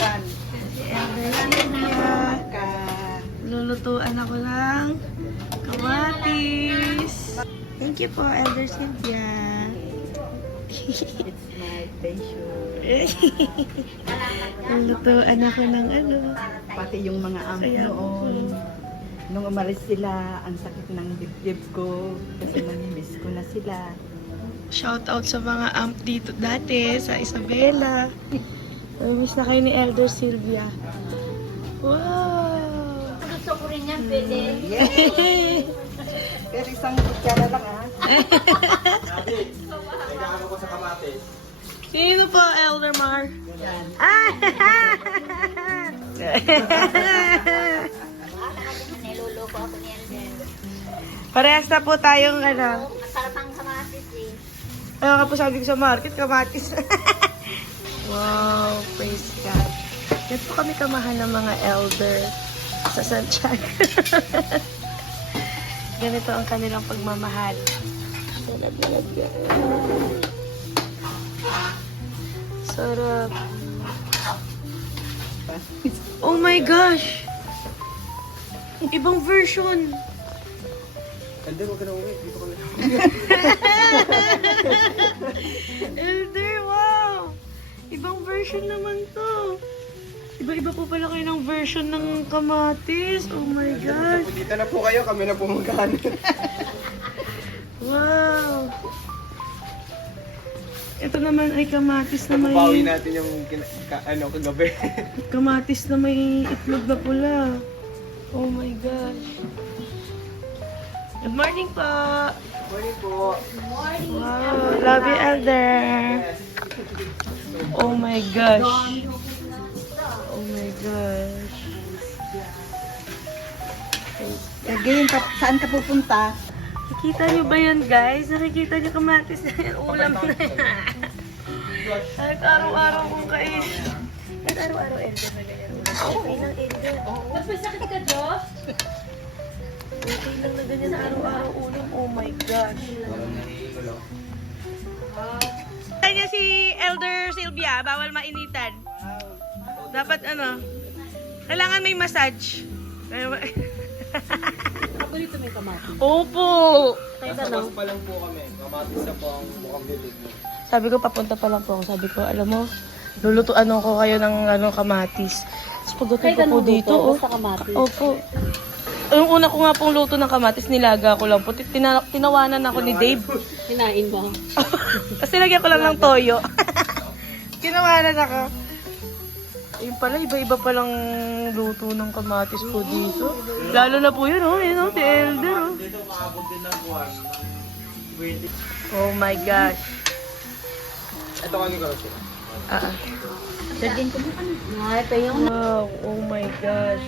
Yan. Si Elder Sylvia. Lulutuan ako ng kamatis. Thank you po, Elder Sylvia. It's my pleasure. Lulutuan ako ng ano. Pati yung mga amo Saya. noon. Nung umalis sila, ang sakit ng dibdib ko. Kasi namimiss ko na sila. Shout out sa mga amp dito dati sa Isabela. Miss na kayo ni Elder Sylvia. Wow! Gusto ko rin yan, pwede. Yay! Pero isang kutsara lang ah. Sino po, Elder Mar? Yan. Ah! Niloloko ako niyan. Parehas na po tayong ano. Masarap ang kamatis eh. Ano ka po sabi ko sa market, kamatis. Wow, praise God. Yan po kami kamahal ng mga elder sa Santiago. Ganito ang kanilang pagmamahal. Dalag-dalag yan. Sarap. Oh my gosh! Ibang version. Elder, huwag ka na uwi. Dito ka na. Elder, wow! Ibang version naman to. Iba-iba po pala kayo ng version ng kamatis. Oh my gosh. Dito na po kayo, kami na po magkano. Wow! Ito naman ay kamatis na Napapawi may... natin yung kagabi. Kamatis na may itlog na pula. Oh my gosh. Good morning po! Morning po. Wow! Love you, Elder! Oh my gosh! Oh my gosh! Again, saan ka pupunta? Nakikita niyo ba yun, guys? Nakikita niyo kamatis na yan. Ulam na yan. Kahit araw-araw kong kain. Kahit araw-araw, Elder na ganyan. Okay lang, Elder. Nagpasakit ka, Diyos? Okay lang na ganyan sa araw-araw ulam. Oh my gosh. Kanya si Elder Sylvia, bawal mainitan. Dapat ano, kailangan may massage. Paborito may kamatis. Opo! Nasa bus pa lang po kami. Kamatis na po ang mukhang bibig mo. Sabi ko, papunta pa lang po ako. Sabi ko, alam mo, lulutuan ko kayo ng kamatis. Tapos pagdating ko po dito, oh. Basta kamatis. Opo. Yung una ko nga pong luto ng kamatis, nilaga ko lang po. Tinawanan ako ni Dave. Hinain mo. Kasi lagyan ko lang ng toyo. Tinawanan ako. Yung pala, iba-iba palang luto ng kamatis po dito. Lalo na po yun, oh. Yun, oh, si Elder, oh. Dito maabot din ng buwan. Oh my gosh. Ito kami ko Ah, ah. Ay, ito yung Wow, oh my gosh.